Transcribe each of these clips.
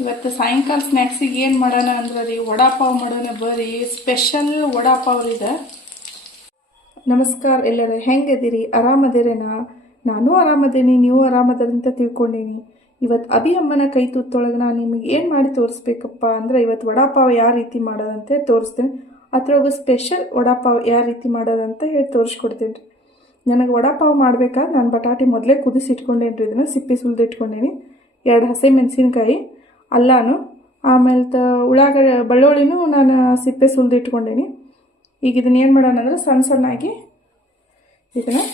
ಇವತ್ತು ಸಾಯಂಕಾಲ ಸ್ನ್ಯಾಕ್ಸಿಗೆ ಏನು ಮಾಡೋಣ ಅಂದ್ರೆ ರೀ ವಡಾಪಾವ್ ಮಾಡೋಣ ಬರ್ರಿ. ಸ್ಪೆಷಲ್ ವಡಾಪಾವ್ ಇದೆ. ನಮಸ್ಕಾರ ಎಲ್ಲರೂ, ಹೆಂಗದಿರಿ? ಆರಾಮದಿರೇನಾ? ನಾನು ಆರಾಮದೇನಿ, ನೀವು ಆರಾಮದಿರಿ ಅಂತ ತಿಳ್ಕೊಂಡೀನಿ. ಇವತ್ತು ಅಭಿ ಅಮ್ಮನ ಕೈ ತುತ್ತೊಳಗೆ ನಾನು ನಿಮಗೆ ಏನು ಮಾಡಿ ತೋರಿಸ್ಬೇಕಪ್ಪ ಅಂದ್ರೆ ಇವತ್ತು ವಡಾಪಾವ್ ಯಾವ ರೀತಿ ಮಾಡೋದಂತೆ ತೋರಿಸ್ತೀನಿ. ಅದ್ರೊಳಗೆ ಸ್ಪೆಷಲ್ ವಡಾಪಾವ್ ಯಾವ ರೀತಿ ಮಾಡೋದಂತ ಹೇಳಿ ತೋರಿಸ್ಕೊಡ್ತೀನಿ ರೀ. ನನಗೆ ವಡಾಪಾವ್ ಮಾಡ್ಬೇಕಾದ್ರೆ ನಾನು ಬಟಾಟೆ ಮೊದಲೇ ಕುದಿಸಿ ಇಟ್ಕೊಂಡೇನಿ ರೀ. ಇದನ್ನು ಸಿಪ್ಪಿ ಸುಲಿದು ಇಟ್ಕೊಂಡೇನಿ. 2 ಹಸಿ ಮೆಣಸಿನ್ಕಾಯಿ, ಅಲ್ಲಾನು, ಆಮೇಲೆ ಬೆಳ್ಳುಳ್ಳಿನೂ ನಾನು ಸಿಪ್ಪೆ ಸುಲಿದು ಇಟ್ಕೊಂಡೇನಿ. ಈಗ ಇದನ್ನ ಏನು ಮಾಡೋಣ ಅಂದ್ರೆ ಸಣ್ಣ ಸಣ್ಣಾಗಿ ಇದನ್ನು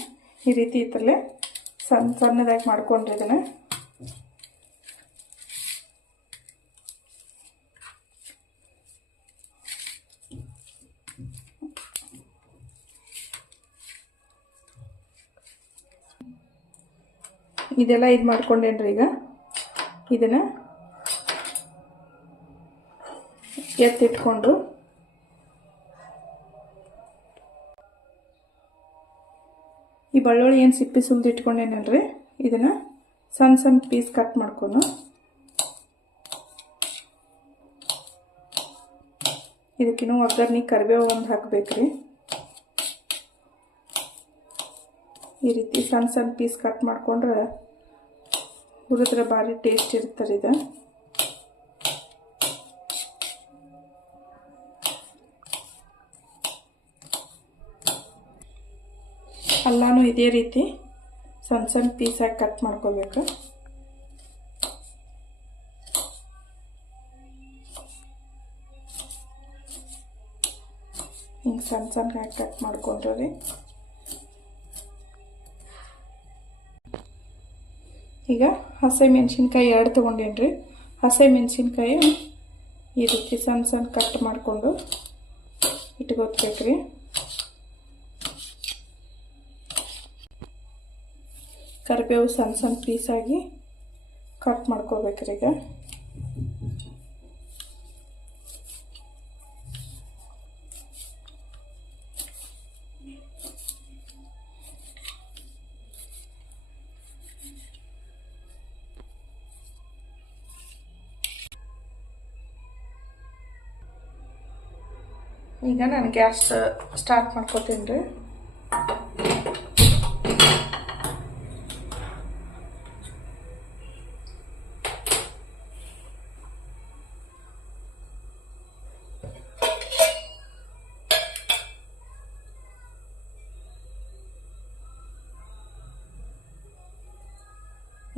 ಈ ರೀತಿ ಇತ್ತಲ್ಲೇ ಸಣ್ಣದಾಗಿ ಮಾಡ್ಕೊಂಡ್ರಿ. ಇದೆಲ್ಲ ಇದು ಮಾಡ್ಕೊಂಡೇನ್ರಿ. ಈಗ ಇದನ್ನು ಎತ್ತಿಟ್ಕೊಂಡು ಈ ಬೆಳ್ಳುಳ್ಳಿ ಏನು ಸಿಪ್ಪಿ ಸುಲಿದು ಇಟ್ಕೊಂಡೇನಲ್ರಿ, ಇದನ್ನು ಸಣ್ಣ ಸಣ್ಣ ಪೀಸ್ ಕಟ್ ಮಾಡ್ಕೊಂಡು ಇದಕ್ಕಿನ್ನೂ ಒಗ್ಗರಣೆ ಕರಿಬೇವು ಒಂದು ಹಾಕಬೇಕ್ರಿ. ಈ ರೀತಿ ಸಣ್ಣ ಸಣ್ಣ ಪೀಸ್ ಕಟ್ ಮಾಡ್ಕೊಂಡ್ರೆ ಹುರಿದ್ರೆ ಭಾರಿ ಟೇಸ್ಟ್ ಇರ್ತಾರೆ. ಇದು ಅಲ್ಲಾನು ಇದೇ ರೀತಿ ಸಣ್ಣ ಸಣ್ಣ ಪೀಸಾಗಿ ಕಟ್ ಮಾಡ್ಕೋಬೇಕು. ಹಿಂಗೆ ಸಣ್ಣ ಸಣ್ಣಗೆ ಕಟ್ ಮಾಡ್ಕೊಂಡ್ರಿ. ಈಗ ಹಸಿ ಮೆಣಸಿನ್ಕಾಯಿ 2 ತೊಗೊಂಡೇನ್ರಿ. ಹಸಿ ಮೆಣಸಿನ್ಕಾಯಿ ಈ ರೀತಿ ಸಣ್ಣ ಸಣ್ಣ ಕಟ್ ಮಾಡಿಕೊಂಡು ಇಟ್ಕೋಬೇಕ್ರಿ. ಕರಿಬೇವು ಸಣ್ಣ ಸಣ್ಣ ಪೀಸಾಗಿ ಕಟ್ ಮಾಡ್ಕೋಬೇಕ್ರಿ. ಈಗ ನಾನು ಗ್ಯಾಸ್ ಸ್ಟಾರ್ಟ್ ಮಾಡ್ಕೋತೀನಿ ರೀ.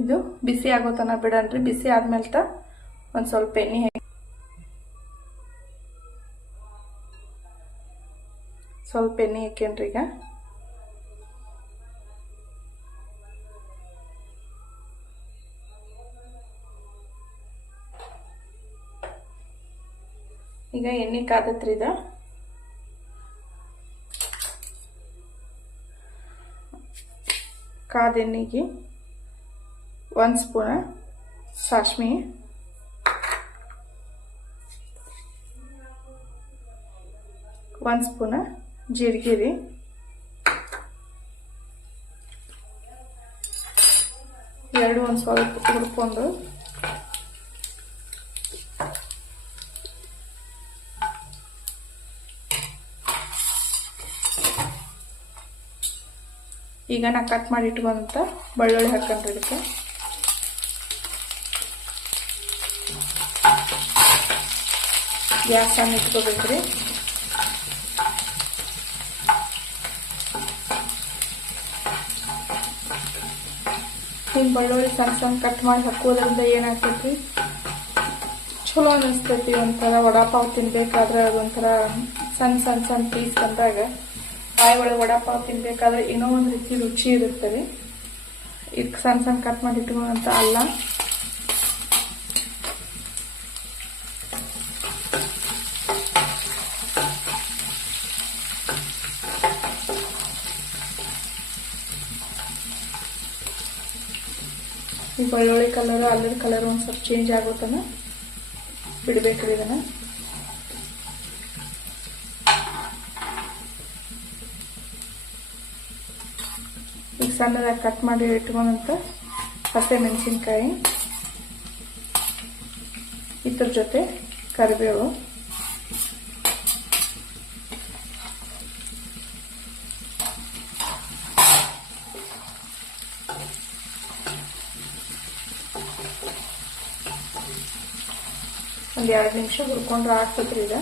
ಇದು ಬಿಸಿ ಆಗೋ ತನಕ ಬಿಡನ್ರಿ. ಬಿಸಿ ಆದ್ಮೇಲೆ ಒಂದು ಸ್ವಲ್ಪ ಎಣ್ಣೆ ಹಾಕೇನ್ರಿ. ಈಗ ಎಣ್ಣೆ ಕಾದತ್ರಿ. ಕಾದ ಎಣ್ಣೆಗೆ 1 ಸ್ಪೂನ್ ಸಾಸ್ಮಿ, 1 ಸ್ಪೂನ್ ಜೀರಿಗೆ ರೀ, 2 ಒಂದು ಸ್ವಲ್ಪ ಹುರ್ಕೊಂಡು ಈಗ ನಾ ಕಟ್ ಮಾಡಿ ಇಟ್ಕೊಂಡಂತ ಬೆಳ್ಳುಳ್ಳಿ ಹಾಕೊಂಡ್ರಿ. ಇದಕ್ಕೆ ಗ್ಯಾಸ್ ಅನ್ನು ಇಟ್ಕೋಬೇಕ್ರಿ. ಹಿಂಗೆ ಬೆಳ್ಳುಳ್ಳಿ ಸಣ್ಣ ಸಣ್ಣ ಕಟ್ ಮಾಡಿ ಹಾಕೋದ್ರಿಂದ ಏನಾಗ್ತೈತಿ, ಚಲೋ ಅನಿಸ್ತೈತಿ. ಒಂಥರ ವಡಾಪಾವ್ ತಿನ್ಬೇಕಾದ್ರೆ ಅದೊಂಥರ ಸಣ್ಣ ಸಣ್ಣ ಸಣ್ಣ ಪೀಸ್ ಬಂದಾಗ ಬಾಯಿ ಒಳಗೆ ವಡಾಪಾವ್ ತಿನ್ಬೇಕಾದ್ರೆ ಏನೋ ಒಂದು ರೀತಿ ರುಚಿ ಇರುತ್ತದೆ. ಇದಕ್ಕೆ ಸಣ್ಣ ಸಣ್ಣ ಕಟ್ ಮಾಡಿ ಇಟ್ಕೊಂಡಂತ ಅಲ್ಲ, ಈ ಬೆಳ್ಳುಳ್ಳಿ ಕಲರ್ ಅಲ್ಲದ ಕಲರ್ ಒಂದು ಸ್ವಲ್ಪ ಚೇಂಜ್ ಆಗೋತನ ಬಿಡಬೇಕ್ರಿ. ಇದನ್ನ ಈಗ ಸಣ್ಣದಾಗಿ ಕಟ್ ಮಾಡಿ ಇಟ್ಕೊಂಡಂತ ಹಸಿ ಮೆಣಸಿನ್ಕಾಯಿ, ಇದ್ರ ಜೊತೆ ಕರಿಬೇವು, ಒಂದು 2 ನಿಮಿಷ ಹುರ್ಕೊಂಡ್ರೆ ಆಗ್ತದ್ರಿ ಇದು.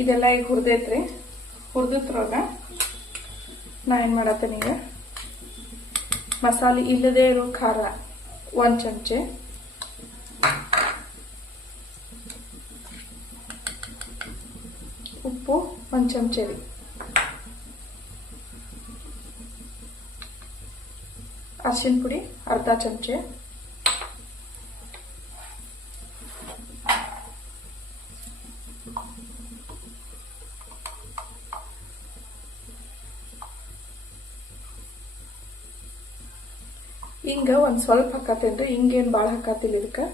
ಇದೆಲ್ಲ ಈಗ ಹುರಿದೈತ್ರಿ. ಹುರಿದ್ರೊಳಗ ನಾ ಏನು ಮಾಡತ್ತೇನೆ ಈಗ ಮಸಾಲೆ ಇಲ್ಲದೇ ಇರೋ ಖಾರ 1 ಚಮಚೆ, ಉಪ್ಪು 1 ಚಮಚೆ ರೀ, ಅರಿಶಿನ ಪುಡಿ ಅರ್ಧ ಚಮಚೆ, ಹಿಂಗ ಒಂದು ಸ್ವಲ್ಪ ಹಾಕತ್ತೇನ್ರಿ. ಹಿಂಗೇನು ಭಾಳ ಹಾಕತ್ತಿಲ್ಲ ಇದಕ್ಕೆ.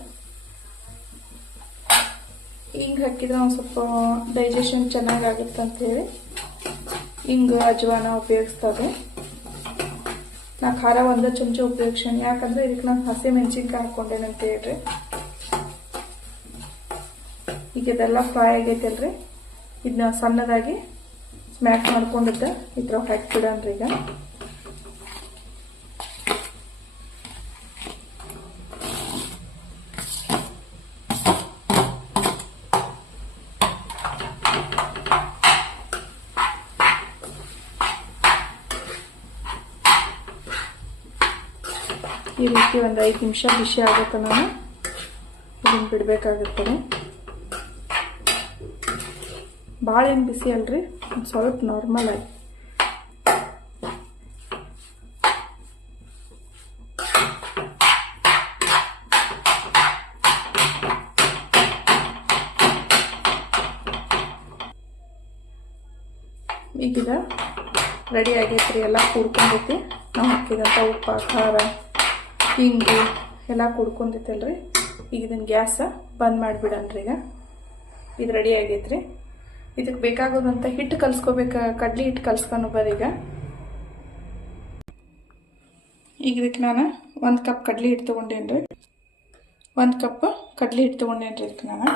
ಹಿಂಗೆ ಹಾಕಿದ್ರೆ ಒಂದು ಸ್ವಲ್ಪ ಡೈಜೆಷನ್ ಚೆನ್ನಾಗಾಗುತ್ತೆ ಅಂತ ಹೇಳಿ ಹಿಂಗೆ ಅಜ್ವಾನ ಉಪಯೋಗಿಸ್ತದೆ. ನಾ ಖಾರ 1 ಚಮಚ ಉಪಯೋಗಿಸೇನೆ, ಯಾಕಂದ್ರೆ ಇದಕ್ಕೆ ನಾನು ಹಸಿ ಮೆಣಸಿನ್ಕಾಯಿ ಹಾಕೊಂಡೇನೆ ಅಂತ ಹೇಳ್ರಿ. ಈಗ ಇದೆಲ್ಲ ಫ್ರೈ ಆಗೈತಲ್ರಿ, ಇದನ್ನ ಸಣ್ಣದಾಗಿ ಸ್ಮ್ಯಾಕ್ ಮಾಡ್ಕೊಂಡಿದ್ದ ಇದ್ರ ಹಾಕ್ಬಿಡನ್ರಿ. ಈಗ ಈ ರೀತಿ ಒಂದು 5 ನಿಮಿಷ ಬಿಸಿ ಆಗುತ್ತೆ. ನಾನು ಇದನ್ನು ಬಿಡಬೇಕಾಗುತ್ತದೆ. ಭಾಳ ಏನು ಬಿಸಿ ಅಲ್ರಿ, ಸ್ವಲ್ಪ ನಾರ್ಮಲ್ ಆಗಿ. ಈಗಿದ ರೆಡಿ ಆಗೈತ್ರಿ. ಎಲ್ಲ ಕುಡ್ಕೊಂಡೈತಿ. ನಾವು ಹಾಕಿದಂಥ ಉಪ್ಪು, ಖಾರ, ಹಿಂಗು ಎಲ್ಲ ಕುಡ್ಕೊಂಡೈತಲ್ರಿ. ಈಗ ಇದನ್ನು ಗ್ಯಾಸ ಬಂದ್ ಮಾಡಿಬಿಡನ್ರಿ. ಈಗ ಇದು ರೆಡಿ ಆಗೈತ್ರಿ. ಇದಕ್ಕೆ ಬೇಕಾಗೋದಂತ ಹಿಟ್ಟು ಕಲ್ಸ್ಕೋಬೇಕು. ಕಡ್ಲಿ ಹಿಟ್ಟು ಕಲ್ಸ್ಕೊಂಡು ಬರ್ರಿ. ಈಗ ಇದಕ್ಕೆ ನಾನು 1 ಕಪ್ ಕಡ್ಲಿ ಹಿಟ್ಟು ತೊಗೊಂಡೇನ್ರಿ. 1 ಕಪ್ ಕಡ್ಲಿ ಹಿಟ್ಟು ತೊಗೊಂಡೇನ್ರಿ. ಇದಕ್ಕೆ ನಾನು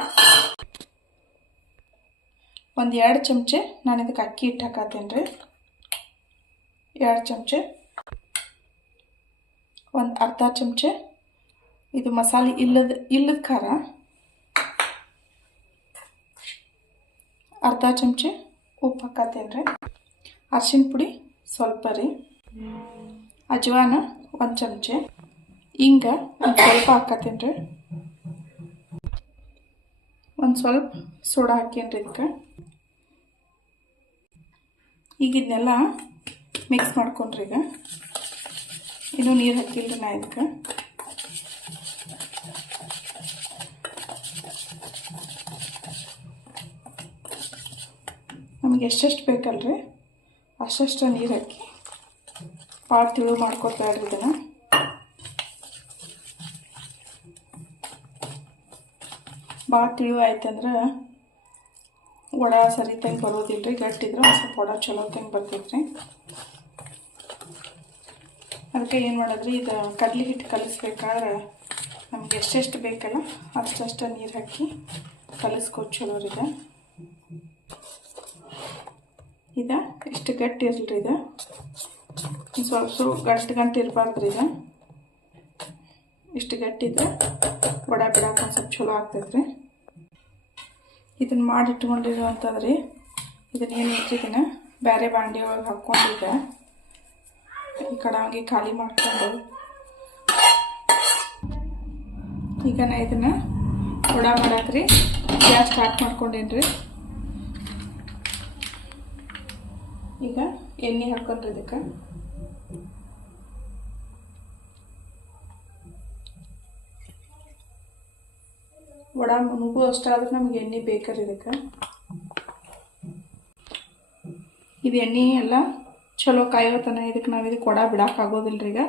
ಒಂದು 2 ಚಮಚೆ ನಾನು ಇದಕ್ಕೆ ಅಕ್ಕಿ ಹಿಟ್ಟು ಹಾಕತ್ತೇನ್ರಿ. 2 ಚಮಚೆ, ಒಂದು ಅರ್ಧ ಚಮಚೆ ಇದು ಮಸಾಲೆ ಇಲ್ಲದ ಖಾರ, ಅರ್ಧ ಚಮಚೆ ಉಪ್ಪು ಹಾಕತ್ತೇನ್ರಿ. ಅರಿಶಿನ ಪುಡಿ ಸ್ವಲ್ಪ ರೀ, ಅಜ್ವಾನ 1 ಚಮಚೆ, ಹಿಂಗ ಒಂದು ಸ್ವಲ್ಪ ಹಾಕತ್ತೇನ್ರಿ. ಒಂದು ಸ್ವಲ್ಪ ಸೋಡಾ ಹಾಕೇನ್ರಿ ಇದಕ್ಕೆ. ಈಗ ಇದನ್ನೆಲ್ಲ ಮಿಕ್ಸ್ ಮಾಡ್ಕೊಂಡ್ರಿ. ಈಗ ಇನ್ನೂ ನೀರು ಹಾಕಿಲ್ರಿ ನಾ ಇದಕ್ಕೆ. ನಮಗೆ ಎಷ್ಟೆಷ್ಟು ಬೇಕಲ್ರಿ ಅಷ್ಟೆಷ್ಟು ನೀರು ಹಾಕಿ ಭಾಳ ತಿಳು ಮಾಡ್ಕೊತಾಳ್ರಿ ಇದನ್ನು. ಭಾಳ ತಿಳು ಆಯ್ತಂದ್ರೆ ವಡ ಸರಿತಂಗೆ ಬರೋದಿಲ್ರಿ. ಗಟ್ಟಿದ್ರೆ ಒಂದು ಸ್ವಲ್ಪ ವಡ ಚಲೋ ತಂಗೆ ಬರ್ತೈತ್ರಿ. ಅದಕ್ಕೆ ಏನು ಮಾಡಿದ್ರಿ, ಇದು ಕಡ್ಲಿ ಹಿಟ್ಟು ಕಲಿಸ್ಬೇಕಾದ್ರೆ ನಮ್ಗೆ ಎಷ್ಟೆಷ್ಟು ಬೇಕಲ್ಲ ಅಷ್ಟಷ್ಟು ನೀರು ಹಾಕಿ ಕಲಿಸ್ಕೊಟ್ಟು ಚಲೋರಿಗೆ. ಇದು ಇಷ್ಟು ಗಟ್ಟಿ ಇರಲ್ರಿ. ಇದು ಸ್ವಲ್ಪ ಗಂಟು ಇರಬಾರ್ದ್ರಿ. ಇದು ಇಷ್ಟು ಗಟ್ಟಿದ್ರೆ ವಡ ಬಿಡಕ್ಕೆ ಒಂದು ಸ್ವಲ್ಪ ಚಲೋ ಆಗ್ತೈತ್ರಿ. ಇದನ್ನು ಮಾಡಿಟ್ಕೊಂಡಿರುವಂಥದ್ರಿ. ಇದನ್ನ ಏನು ಇದನ್ನ ಬೇರೆ ಬಾಂಡೆ ಒಳಗೆ ಹಾಕ್ಕೊಂಡಿದ್ದ ಈ ಕಡಾಗಿ ಖಾಲಿ ಮಾಡ್ಕೊಂಡು ಈಗ ನಾ ಇದನ್ನ ವಡ ಮಾಡಾಕ್ರಿ ಗ್ಯಾಸ್ ಸ್ಟಾರ್ಟ್ ಮಾಡ್ಕೊಂಡೇನ್ರಿ. ಈಗ ಎಣ್ಣೆ ಹಾಕೊಂಡ್ರಿ ಇದಕ್ಕೆ. ವಡ ಮುನುಗು ಅಷ್ಟಾದ್ರೆ ನಮ್ಗೆ ಎಣ್ಣೆ ಬೇಕಾರಿ ಇದಕ್ಕೆ. ಇದು ಎಣ್ಣೆ ಎಲ್ಲ ಚಲೋ ಕಾಯೋತನ ಇದಕ್ಕೆ ನಾವು ಇದಕ್ಕೆ ವಡ ಬಿಡೋಕ್ಕಾಗೋದಿಲ್ರಿ. ಈಗ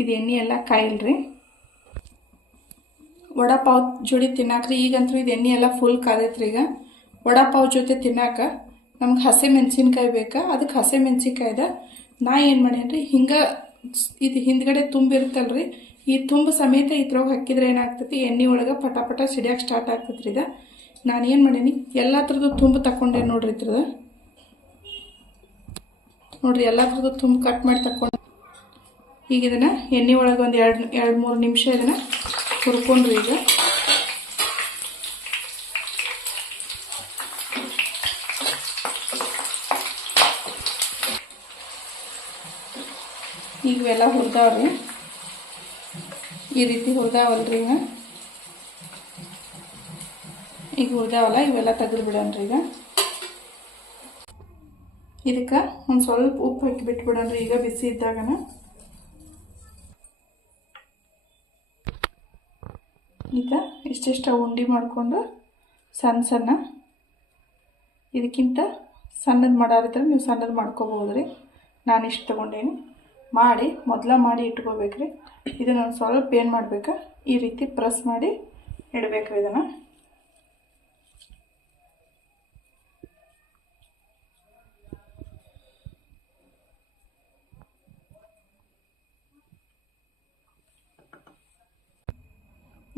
ಇದು ಎಣ್ಣೆ ಎಲ್ಲ ಕಾಯಿಲ್ರಿ. ವಡಾ ಪಾವ್ ಜೋಡಿ ತಿನ್ನಾಕ್ರಿ. ಈಗಂತೂ ಇದು ಎಣ್ಣೆ ಎಲ್ಲ ಫುಲ್ ಕಾದೈತ್ರಿ. ಈಗ ವಡಾ ಪಾವ್ ಜೊತೆ ತಿನ್ನಾಕ ನಮ್ಗೆ ಹಸಿ ಮೆಣಸಿನ್ಕಾಯಿ ಬೇಕಾ, ಅದಕ್ಕೆ ಹಸಿ ಮೆಣಸಿನ್ಕಾಯ್ದ ನಾ ಏನು ಮಾಡೇನ್ರಿ ಹಿಂಗೆ ಇದು ಹಿಂದ್ಗಡೆ ತುಂಬಿರುತ್ತಲ್ರಿ, ಈ ತುಂಬ ಸಮೇತ ಇದ್ರೊಳಗೆ ಹಾಕಿದ್ರೆ ಏನಾಗ್ತೈತಿ, ಎಣ್ಣೆ ಒಳಗೆ ಪಟ ಪಟ ಸಿಡಿಯೋಕೆ ಸ್ಟಾರ್ಟ್ ಆಗ್ತೈತ್ರಿ. ಇದು ನಾನು ಏನು ಮಾಡೀನಿ, ಎಲ್ಲ ಥರದ್ದು ತುಂಬ ತಗೊಂಡೆ ನೋಡ್ರಿ. ಇದ್ರದ್ದು ನೋಡ್ರಿ, ಎಲ್ಲ ಥರದ್ದು ತುಂಬ ಕಟ್ ಮಾಡಿ ತಗೊಂಡು ಈಗ ಇದನ್ನು ಎಣ್ಣೆ ಒಳಗೆ ಒಂದು 2-3 ನಿಮಿಷ ಇದನ್ನು ಹುರ್ಕೊಂಡ್ರಿ. ಈಗ ಇವೆಲ್ಲ ಹುರಿದಾವ್ರಿ, ಈ ರೀತಿ ಹುರಿದಾವಲ್ರಿ. ಈಗ ಹುರಿದಾವಲ್ಲ, ಇವೆಲ್ಲ ತೆಗೆದು ಬಿಡೋಣ್ರಿ. ಇದಕ್ಕೆ ಒಂದು ಸ್ವಲ್ಪ ಉಪ್ಪು ಹಾಕಿ ಬಿಟ್ಬಿಡೋಣ್ರಿ. ಈಗ ಬಿಸಿ ಇದ್ದಾಗನ ಈಗ ಇಷ್ಟಿಷ್ಟ ಉಂಡೆ ಮಾಡಿಕೊಂಡು ಸಣ್ಣ ಇದಕ್ಕಿಂತ ಸಣ್ಣದು ಮಾಡೋರಿದ್ರೆ ನೀವು ಸಣ್ಣದು ಮಾಡ್ಕೋಬೋದ್ರಿ. ನಾನು ಇಷ್ಟು ತೊಗೊಂಡೇನಿ. ಮಾಡಿ ಮೊದಲ ಇಟ್ಕೋಬೇಕ್ರಿ. ಇದನ್ನು ಒಂದು ಸ್ವಲ್ಪ ಏನು ಮಾಡಬೇಕು, ಈ ರೀತಿ ಪ್ರೆಸ್ ಮಾಡಿ ಇಡಬೇಕ್ರಿ. ಇದನ್ನು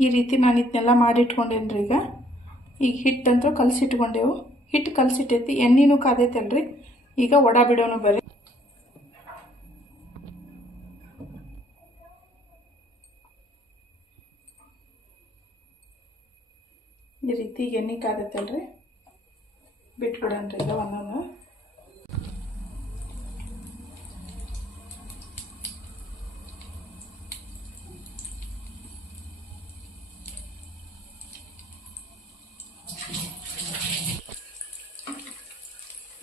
ಈ ರೀತಿ ನಾನು ಇದನ್ನೆಲ್ಲ ಮಾಡಿ ಇಟ್ಕೊಂಡೇನ್ರಿ. ಈಗ ಹಿಟ್ಟಂತೂ ಕಲಸಿಟ್ಕೊಂಡೆವು. ಹಿಟ್ಟು ಕಲಸಿಟ್ಟೈತಿ, ಎಣ್ಣೆನೂ ಕಾದೈತಲ್ರಿ. ಈಗ ವಡಾ ಬಿಡೋನು ಬರ್ರಿ. ಈ ರೀತಿ ಎಣ್ಣೆ ಕಾದೈತಲ್ರಿ, ಬಿಟ್ಬಿಡೋಣ್ರಿ. ಈಗ ಒಂದೊಂದು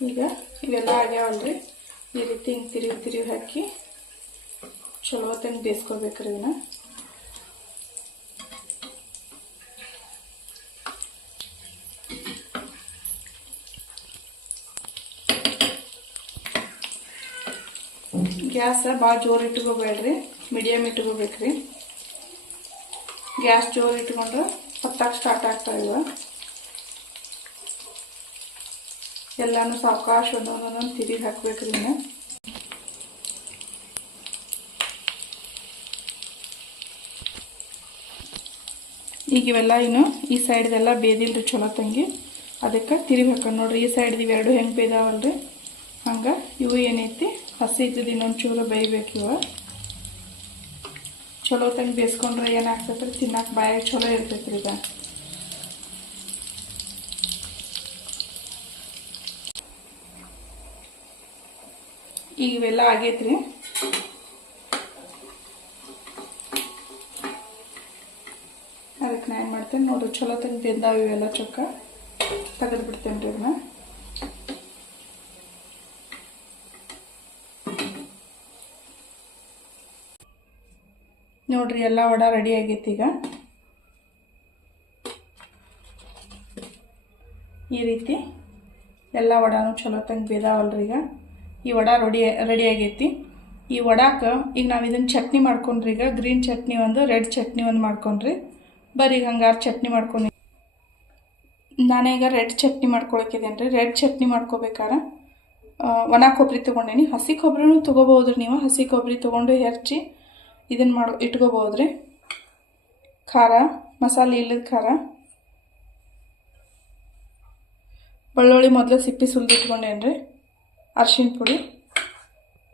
ಈಗ ಇವೆಲ್ಲ ಆಗ್ಯಾವಲ್ರಿ. ಈ ರೀತಿ ಹಿಂಗೆ ತಿರುವಿ ಹಾಕಿ ಚಲೋ ಹೊತ್ತಂಗೆ ಬೇಯಿಸ್ಕೋಬೇಕ್ರಿ. ಇದನ್ನ ಗ್ಯಾಸ್ ಭಾಳ ಜೋರು ಇಟ್ಕೋಬೇಡ್ರಿ, ಮೀಡಿಯಮ್ ಇಟ್ಕೋಬೇಕ್ರಿ. ಗ್ಯಾಸ್ ಜೋರು ಇಟ್ಕೊಂಡ್ರೆ ಹತ್ತಾಗ ಸ್ಟಾರ್ಟ್ ಆಗ್ತಾಯಿವ. ಎಲ್ಲಾನು ಸಾವಕಾಶ ಒಂದೊಂದೊಂದೊಂದು ತಿರುಗಿ ಹಾಕ್ಬೇಕ್ರಿ. ಈಗ ಇವೆಲ್ಲ ಇನ್ನು ಈ ಸೈಡ್ದೆಲ್ಲ ಬೇದಿಲ್ರಿ ಚಲೋ ತಂಗಿ, ಅದಕ್ಕೆ ತಿರುಗಿ ಹಾಕೋಣ ನೋಡ್ರಿ. ಈ ಸೈಡ್ದು ಇವೆರಡು ಹೆಂಗೆ ಬೇದಾವಲ್ರಿ, ಹಂಗೆ ಇವು ಏನೈತಿ ಹಸಿ ಇದ್ದದ್ದು ಇನ್ನೊಂದು ಚೂರು ಬೇಯಬೇಕು. ಇವ ಚಲೋ ತಂಗಿ ಬೇಯಿಸ್ಕೊಂಡ್ರೆ ಏನಾಗ್ತೈತ್ರಿ, ತಿನ್ನಕ್ಕೆ ಬಾಯಾಗ ಚಲೋ ಇರ್ತೈತ್ರಿ. ಈಗ ಇವೆಲ್ಲ ಆಗೈತ್ರಿ. ಅದಕ್ಕೆ ನಾನು ಏನು ಮಾಡ್ತೇನೆ ನೋಡ್ರಿ, ಚಲೋ ತಂಗಿ ಬೆಂದಾವ ಇವೆಲ್ಲ ಚೊಕ್ಕ ತೆಗೆದು ಬಿಡ್ತೇನೆ ರೀ. ಇದನ್ನ ನೋಡ್ರಿ, ಎಲ್ಲ ವಡ ರೆಡಿ ಆಗೈತಿ. ಈಗ ಈ ರೀತಿ ಎಲ್ಲ ವಡಾನು ಚಲೋ ತಂಗಿ ಬೇದಾವಲ್ರಿ. ಈಗ ಈ ವಡ ರೆಡಿ ಆಗೈತಿ. ಈ ವಡಾಕ ಈಗ ನಾವು ಇದನ್ನು ಚಟ್ನಿ ಮಾಡ್ಕೊಂಡ್ರಿ. ಈಗ ಗ್ರೀನ್ ಚಟ್ನಿ ಒಂದು, ರೆಡ್ ಚಟ್ನಿ ಒಂದು ಮಾಡ್ಕೊಂಡ್ರಿ. ಬರೀ ಹಂಗಾರು ಚಟ್ನಿ ಮಾಡ್ಕೊಂಡು ನಾನೀಗ ರೆಡ್ ಚಟ್ನಿ ಮಾಡ್ಕೊಳಕಿದ್ದೇನೆ ರೀ. ರೆಡ್ ಚಟ್ನಿ ಮಾಡ್ಕೋಬೇಕಾರೆ ಒಣ ಕೊಬ್ಬರಿ ತೊಗೊಂಡೇನಿ. ಹಸಿ ಕೊಬ್ಬರಿನೂ ತೊಗೋಬೋದ್ರಿ. ನೀವು ಹಸಿ ಕೊಬ್ಬರಿ ತೊಗೊಂಡು ಹೆಚ್ಚಿ ಇದನ್ನು ಇಟ್ಕೋಬೋದ್ರಿ. ಖಾರ, ಮಸಾಲೆ ಇಲ್ಲದ ಖಾರ, ಬೆಳ್ಳುಳ್ಳಿ ಮೊದಲು ಸಿಪ್ಪಿ ಸುಲಿದಿಟ್ಕೊಂಡೇನ್ರಿ, ಅರ್ಶಿಣ ಪುಡಿ,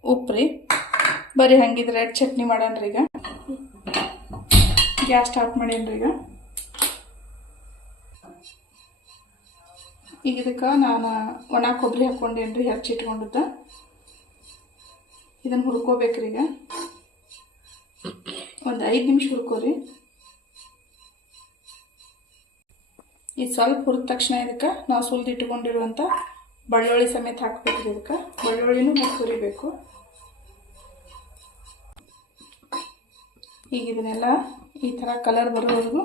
ಉಪ್ಪು ರೀ. ಬರೀ ಹಂಗಿದ್ರೆ ರೆಡ್ ಚಟ್ನಿ ಮಾಡೋಣ್ರಿ. ಈಗ ಗ್ಯಾಸ್ ಸ್ಟಾರ್ಟ್ ಮಾಡೇನ್ರಿ. ಈಗ ಇದಕ್ಕೆ ನಾನು ಒಣ ಕೊಬ್ಬರಿ ಹಾಕ್ಕೊಂಡೇನ್ರಿ, ಹೆಚ್ಚಿಟ್ಕೊಂಡದ್ದು. ಇದನ್ನು ಹುರ್ಕೋಬೇಕ್ರಿ. ಈಗ ಒಂದು 5 ನಿಮಿಷ ಹುರ್ಕೋರಿ. ಇದು ಸ್ವಲ್ಪ ಹುರಿದ ತಕ್ಷಣ ಇದಕ್ಕೆ ನಾವು ಸುಲಿದಿಟ್ಕೊಂಡಿರುವಂಥ ಬೆಳ್ಳುಳ್ಳಿ ಸಮೇತ ಹಾಕ್ಬೇಕ್ರಿ. ಇದಕ್ಕೆ ಬೆಳ್ಳುಳ್ಳಿನೂ ಹಾಕಿ ಹುರಿಬೇಕು. ಈಗ ಇದನ್ನೆಲ್ಲ ಈ ಥರ ಕಲರ್ ಬರೋವರೆಗೂ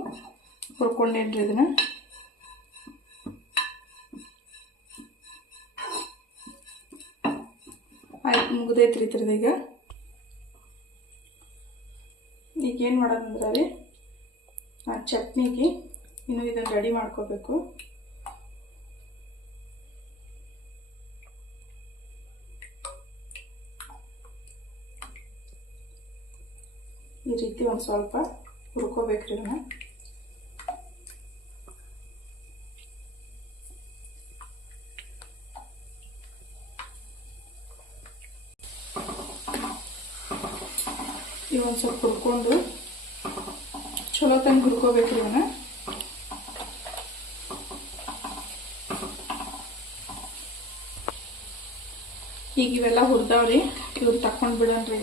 ಹುರ್ಕೊಂಡೇನ್ರಿ. ಇದನ್ನ ಆಯ್ತು, ಮುಗಿದೈತ್ರಿ ಇದ್ರದ್ದು. ಈಗ ಏನು ಮಾಡೋದಂದ್ರೆ ರೀ, ಚಟ್ನಿಗೆ ಇನ್ನು ಇದನ್ನು ರೆಡಿ ಮಾಡ್ಕೋಬೇಕು. ಈ ರೀತಿ ಒಂದು ಸ್ವಲ್ಪ ಹುರ್ಕೋಬೇಕ್ರಿ ಇವನ್ನ. ಇವೊಂದು ಸ್ವಲ್ಪ ಹುರ್ಕೊಂಡು ಚಲೋ ತಂಗ ಹುರ್ಕೋಬೇಕ್ರಿ ಇವನ್ನ. ಈಗ ಇವೆಲ್ಲ ಹುರಿದವ್ರಿ, ಇವ್ರು ತಕೊಂಡು ಬಿಡೋಣ್ರಿ.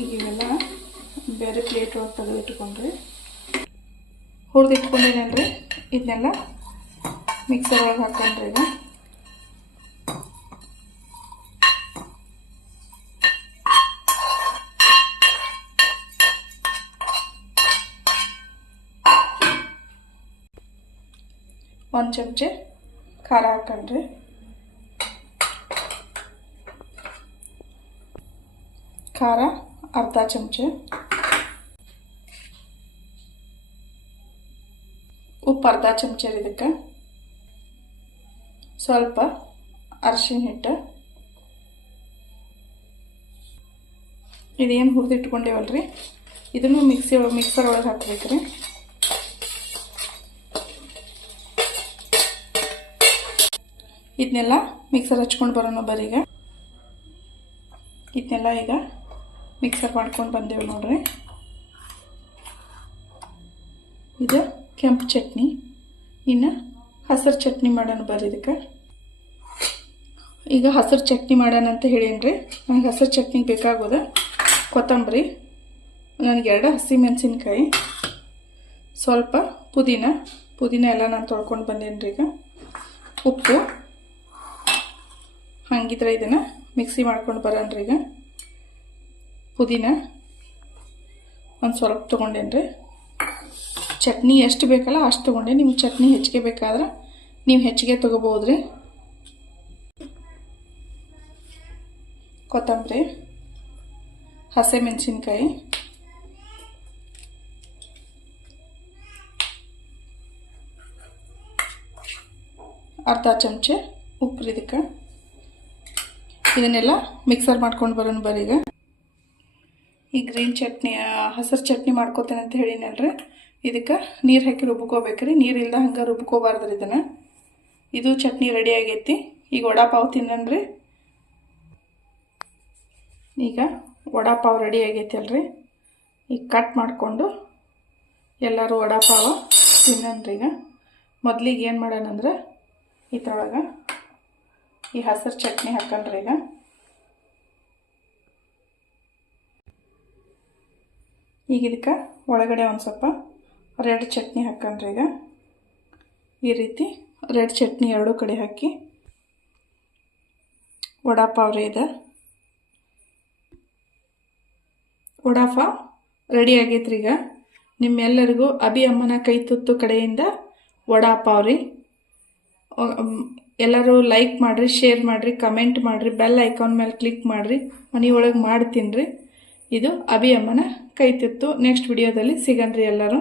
ಈಗ ಇವೆಲ್ಲ ಬೇರೆ ಪ್ಲೇಟ್ ಒಳಗೆ ತೆಗೆದು ಇಟ್ಕೊಂಡ್ರಿ. ಹುರಿದು ಇಟ್ಕೊಂಡಿನಲ್ರಿ, ಇದನ್ನೆಲ್ಲ ಮಿಕ್ಸರ್ ಒಳಗೆ ಹಾಕೊಂಡ್ರಿ. ಈಗ ಒಂದು ಚಮಚೆ ಖಾರ ಹಾಕೊಂಡ್ರಿ. ಖಾರ ಅರ್ಧ ಚಮಚೆ, ಉಪ್ಪು ಅರ್ಧ ಚಮಚೆ. ಇದಕ್ಕೆ ಸ್ವಲ್ಪ ಅರಿಶಿನ ಹಿಟ್ಟು. ಇದೇನು ಹುರಿದಿಟ್ಕೊಂಡೇವಲ್ರಿ, ಇದನ್ನು ಮಿಕ್ಸರ್ ಒಳಗೆ ಹಾಕ್ಬೇಕ್ರಿ. ಇದನ್ನೆಲ್ಲ ಮಿಕ್ಸರ್ ಹಚ್ಕೊಂಡು ಬರೋಣ ಬರೀಗ. ಇದನ್ನೆಲ್ಲ ಈಗ ಮಿಕ್ಸರ್ ಮಾಡ್ಕೊಂಡು ಬಂದೇವೆ ನೋಡ್ರಿ. ಇದು ಕೆಂಪು ಚಟ್ನಿ. ಇನ್ನು ಹಸಿರು ಚಟ್ನಿ ಮಾಡೋಣ ಬರ್ರಿ. ಇದಕ್ಕೆ ಈಗ ಹಸಿರು ಚಟ್ನಿ ಮಾಡೋಣ ಅಂತ ಹೇಳೇನ್ರಿ. ನನಗೆ ಹಸಿರು ಚಟ್ನಿಗೆ ಬೇಕಾಗೋದು ಕೊತ್ತಂಬರಿ, ನನಗೆ 2 ಹಸಿಮೆಣಸಿನ್ಕಾಯಿ, ಸ್ವಲ್ಪ ಪುದೀನ ಎಲ್ಲ ನಾನು ತೊಳ್ಕೊಂಡು ಬಂದೇನ್ರಿ. ಈಗ ಉಪ್ಪು. ಹಂಗಿದ್ರೆ ಇದನ್ನು ಮಿಕ್ಸಿ ಮಾಡ್ಕೊಂಡು ಬರೋಣ್ರಿ. ಈಗ ಪುದೀನ ಒಂದು ಸ್ವಲ್ಪ ತೊಗೊಂಡೇನ್ರಿ. ಚಟ್ನಿ ಎಷ್ಟು ಬೇಕಲ್ಲ ಅಷ್ಟು ತೊಗೊಂಡೆ. ನಿಮ್ಗೆ ಚಟ್ನಿ ಹೆಚ್ಚಿಗೆ ಬೇಕಾದ್ರೆ ನೀವು ಹೆಚ್ಚಿಗೆ ತೊಗೋಬೋದ್ರಿ. ಕೊತ್ತಂಬರಿ, ಹಸಿಮೆಣಸಿನ್ಕಾಯಿ, ಅರ್ಧ ಚಮಚೆ ಉಪ್ಪು. ಇದಕ್ಕೆ ಇದನ್ನೆಲ್ಲ ಮಿಕ್ಸರ್ ಮಾಡ್ಕೊಂಡು ಬರೋಣ ಬರೀಗ. ಈ ಗ್ರೀನ್ ಚಟ್ನಿ, ಹಸಿರು ಚಟ್ನಿ ಮಾಡ್ಕೋತೇನೆ ಅಂತ ಹೇಳಿನಲ್ರಿ. ಇದಕ್ಕೆ ನೀರು ಹಾಕಿ ರುಬ್ಕೋಬೇಕ್ರಿ. ನೀರಿಲ್ದ ಹಂಗೆ ರುಬ್ಕೋಬಾರ್ದ್ರಿ ಇದನ್ನು. ಇದು ಚಟ್ನಿ ರೆಡಿ ಆಗೈತಿ. ಈಗ ವಡಾಪಾವ್ ತಿನ್ನನ್ರಿ. ಈಗ ವಡಾಪಾವ್ ರೆಡಿ ಆಗೈತಿ ಅಲ್ರಿ. ಈಗ ಕಟ್ ಮಾಡಿಕೊಂಡು ಎಲ್ಲರೂ ವಡಾಪಾವ ತಿನ್ನನ್ರಿ. ಈಗ ಮೊದಲಿಗೆ ಏನು ಮಾಡೋಣಂದ್ರೆ ಇದ್ರೊಳಗೆ ಈ ಹಸಿರು ಚಟ್ನಿ ಹಾಕಣ್ರಿ. ಈಗ ಇದಕ್ಕೆ ಒಳಗಡೆ ಒಂದು ಸ್ವಲ್ಪ ರೆಡ್ ಚಟ್ನಿ ಹಾಕಣ್ರಿ. ಈಗ ಈ ರೀತಿ ರೆಡ್ ಚಟ್ನಿ ಎರಡೂ ಕಡೆ ಹಾಕಿ ವಡಾಪಾವ್ ರೀ. ಇದು ವಡಾಪಾವ್ ರೆಡಿ ಆಗೈತ್ರಿ. ಈಗ ನಿಮ್ಮೆಲ್ಲರಿಗೂ ಅಭಿ ಅಮ್ಮನ ಕೈ ತುತ್ತು ಕಡೆಯಿಂದ ವಡಾಪಾವ್ ರೀ. ಎಲ್ಲರೂ ಲೈಕ್ ಮಾಡಿರಿ, ಶೇರ್ ಮಾಡಿರಿ, ಕಮೆಂಟ್ ಮಾಡಿರಿ, ಬೆಲ್ ಐಕಾನ್ ಮೇಲೆ ಕ್ಲಿಕ್ ಮಾಡಿರಿ. ಮನೆಯೊಳಗೆ ಮಾಡ್ತೀನಿ ರೀ. ಇದು ಅಭಿ ಅಮ್ಮನ ಕೈ ತುತ್ತು. ನೆಕ್ಸ್ಟ್ ವಿಡಿಯೋದಲ್ಲಿ ಸಿಗಣ್ರಿ ಎಲ್ಲರೂ.